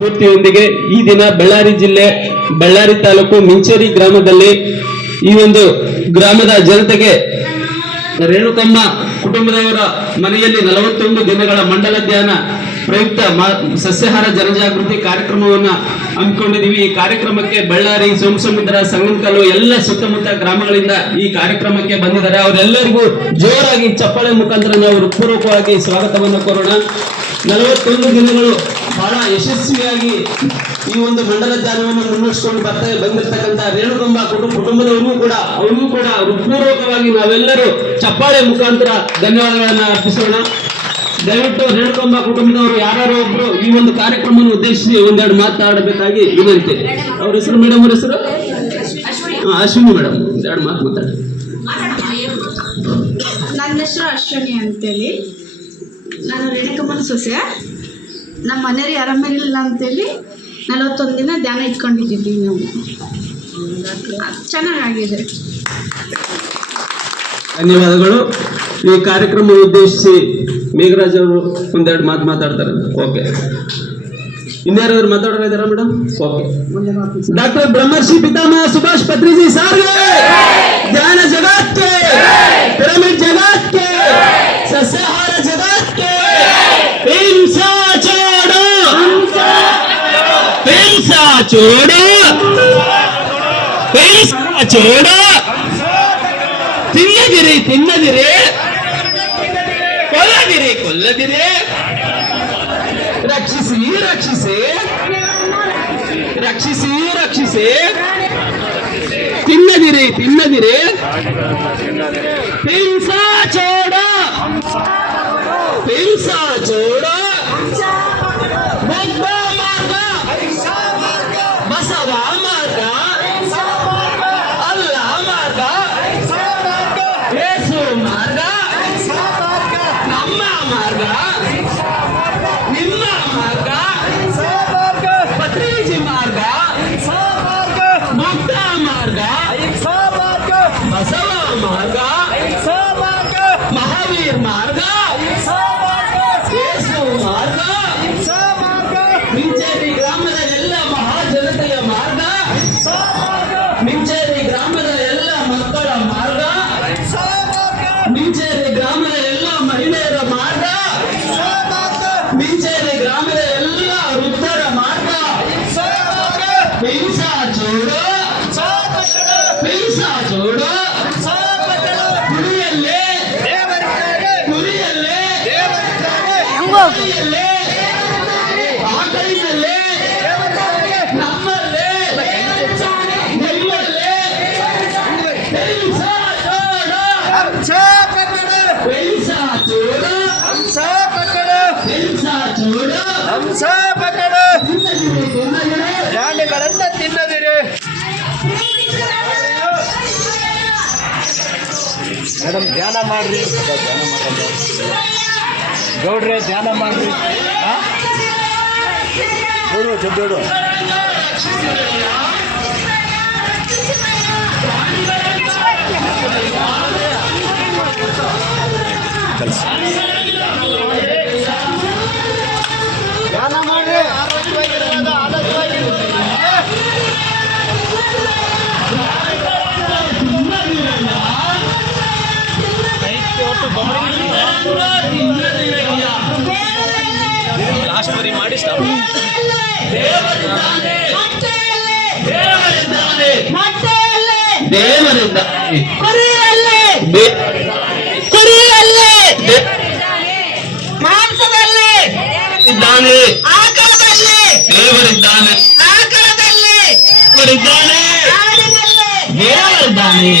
ಸ್ಫೂರ್ತಿಯೊಂದಿಗೆ ಈ ದಿನ ಬಳ್ಳಾರಿ ಜಿಲ್ಲೆ ಬಳ್ಳಾರಿ ತಾಲೂಕು ಮಿಂಚೇರಿ ಗ್ರಾಮದಲ್ಲಿ ಈ ಒಂದು ಗ್ರಾಮದ ಜನತೆಗೆ ರೇಣುಕಮ್ಮ ಕುಟುಂಬದವರ ಮನೆಯಲ್ಲಿ 41 ದಿನಗಳ ಮಂಡಲ ಧ್ಯಾನ ಪ್ರಯುಕ್ತ ಸಸ್ಯಾಹಾರ ಜನಜಾಗೃತಿ ಕಾರ್ಯಕ್ರಮವನ್ನ ಹಮ್ಮಿಕೊಂಡಿದ್ದೀವಿ. ಈ ಕಾರ್ಯಕ್ರಮಕ್ಕೆ ಬಳ್ಳಾರಿ, ಸೋಮಸಮುದ್ರ, ಸಂಗನಕಲ್ಲು ಎಲ್ಲ ಸುತ್ತಮುತ್ತ ಗ್ರಾಮಗಳಿಂದ ಈ ಕಾರ್ಯಕ್ರಮಕ್ಕೆ ಬಂದಿದ್ದಾರೆ. ಅವರೆಲ್ಲರಿಗೂ ಜೋರಾಗಿ ಚಪ್ಪಾಳೆ ಮುಖಾಂತರ ನಾವು ಹೃತ್ಪೂರ್ವಕವಾಗಿ ಸ್ವಾಗತವನ್ನು ಕೋರೋಣ. 41 ದಿನಗಳು ಬಹಳ ಯಶಸ್ವಿಯಾಗಿ ಈ ಒಂದು ಮಂಡಲ ಧ್ಯಾನವನ್ನು ಮುನ್ನಡೆಸಿಕೊಂಡು ಬಂದಿರತಕ್ಕಂಥ ರೇಣುಕಮ್ಮ ಕುಟುಂಬದವರಿಗೂ ಕೂಡ ಅವರಿಗೂ ಕೂಡ ಹೃತ್ಪೂರ್ವಕವಾಗಿ ನಾವೆಲ್ಲರೂ ಚಪ್ಪಾಳೆ ಮುಖಾಂತರ ಧನ್ಯವಾದಗಳನ್ನ ಅರ್ಪಿಸೋಣ. ದಯವಿಟ್ಟು ರೇಣುಕಮ್ಮ ಕುಟುಂಬದವರು ಯಾರು ಒಬ್ರು ಈ ಒಂದು ಕಾರ್ಯಕ್ರಮವನ್ನು ಉದ್ದೇಶಿಸಿ ಒಂದೆರಡು ಮಾತಾಡಬೇಕಾಗಿ ವಿನಂತಿ. ಅವ್ರ ಹೆಸರು ಮೇಡಮ್, ಅವ್ರ ಹೆಸರು ಅಶ್ವಿನಿ ಮೇಡಮ್, ಒಂದೆರಡು ಮಾತು ಮಾತಾಡಿ. ನನ್ನ ಹೆಸರು ಅಶ್ವಿನಿ ಅಂತೇಳಿ, ನಾನು ರೇಣುಕಮ್ಮನ ಸೊಸೆ. ನಮ್ಮ ಮನೆಯವ್ರು ಆರಾಮಿಲ್ಲ ಅಂತೇಳಿ 41 ದಿನ ಧ್ಯಾನ ಇಟ್ಕೊಂಡಿದ್ದೀವಿ. ನಾವು ಚೆನ್ನಾಗಿದೆ. ಧನ್ಯವಾದಗಳು. ಈ ಕಾರ್ಯಕ್ರಮ ಉದ್ದೇಶಿಸಿ ಮೇಘರಾಜ್ ಅವರು ಒಂದೆರಡು ಮಾತು ಮಾತಾಡ್ತಾರೆ. ಓಕೆ, ಇನ್ಯಾರಾದ್ರೂ ಮಾತಾಡೋರು ಇದ್ದಾರಾ ಮೇಡಮ್? ಓಕೆ. ಡಾಕ್ಟರ್ ಬ್ರಹ್ಮರ್ಷಿ ಪಿತಾಮಹ ಸುಭಾಷ್ ಪತ್ರಿಜಿ ಸಾರ್ಗೆ, ಧ್ಯಾನ ಜಗತ್ಗೆ, ಪಿರಮಿಡ್ ಜಗತ್ಗೆ, ಸಸ್ಯಾಹಾರ ಜಗತ್ಗೆ, ಹಿಂಸಾ ಚೋಡು, ಹಿಂಸಾ ಚೋಡು, ಹಿಂಸಾ ಚೋಡು, ತಿನ್ನದಿರಿ ತಿನ್ನದಿರಿ, ಕೊಲ್ಲದಿರಿ ಕೊಲ್ಲದಿರಿ, ರಕ್ಷಿಸಿ ರಕ್ಷಿಸಿ ರಕ್ಷಿಸಿ ರಕ್ಷಿಸಿ, ತಿನ್ನದಿರಿ ತಿನ್ನದಿರಿ, ಹಿಂಸಾ ಚೋಡ, ಹಿಂಸಾ ಚೋಡ, ಬುದ್ಧ ಮಾರ್ಗ, ಬಸವ ಮಾರ್ಗ, ಅಲ್ಲ ಮಾರ್ಗ, ಯೇಸು ಮಾರ್ಗ, ನಮ್ಮ ಮಾರ್ಗ, ನಿಮ್ಮ ಮಾರ್ಗ, ಪತ್ರಿಜಿ ಮಾರ್ಗ, ಮುಕ್ತ ಮಾರ್ಗ, ಬಸವ ಮಾರ್ಗ, ಮಹಾವೀರ್ ಮಾರ್ಗ, ಯೇಸು ಮಾರ್ಗ, ಮಿಂಚೇರಿ ಗ್ರಾಮದ ಎಲ್ಲ ಮಹಾಜನತೆಯ ಮಾರ್ಗ, ಮಿಂಚೇರಿ ಗ್ರಾಮದ ಎಲ್ಲ ಮಕ್ಕಳ ಮಾರ್ಗ, ಮಿಂಚೇರಿ ಗ್ರಾಮದ ಎಲ್ಲ ಮಹಿಳೆಯರ ಮಾರ್ಗ, ಮಿಂಚೇರಿ ಗ್ರಾಮದ ಎಲ್ಲ ವೃದ್ಧರ ಮಾರ್ಗ, ಹಿಂಸಾ ಚೋಡು, ಹಿಂಸಾ ಚೋಡು, ಗುರಿಯಲ್ಲೇ ಗುರಿಯಲ್ಲೇ ಗುರಿಯಲ್ಲೇ, ಆಕಳಿನಲ್ಲೇ, ನಮ್ಮಲ್ಲೇ, ನಿಮ್ಮಲ್ಲೇ, ಹಿಂಸಾ ಚೋಡು, ಹಿಂಸಾ ಚೋಡು, ಹಿಂಸಾ ಚೋಡು, ಧಾನ್ಯಗಳನ್ನ ತಿನ್ನದಿರಿ. ಮೇಡಮ್ ಧ್ಯಾನ ಮಾಡ್ರಿ, ಗೌಡ್ರೆ ಧ್ಯಾನ ಮಾಡ್ರಿ. ನೋಡು ಚೆದ್ದೋಡು ಧ್ಯಾನ ಮಾಡ್ರಿ, ಆರೋಗ್ಯವಾಗಿರೋದು ಆರೋಗ್ಯವಾಗಿರೋದು. ಲಾಸ್ಟ್ ವರಿ ಮಾಡಿ ಸ್ಟಾಪ್. ದೇವರಿದ್ದಾನೆ, ಮಾಂಸದಲ್ಲಿ ಇದ್ದಾನೆ, ಆಕಳದಲ್ಲಿ ದೇವರಿದ್ದಾನೆ, ಆಕಳದಲ್ಲಿ ದೇವರಿದ್ದಾನೆ, ಆಡಿನಲ್ಲಿ ದೇವರಿದ್ದಾನೆ,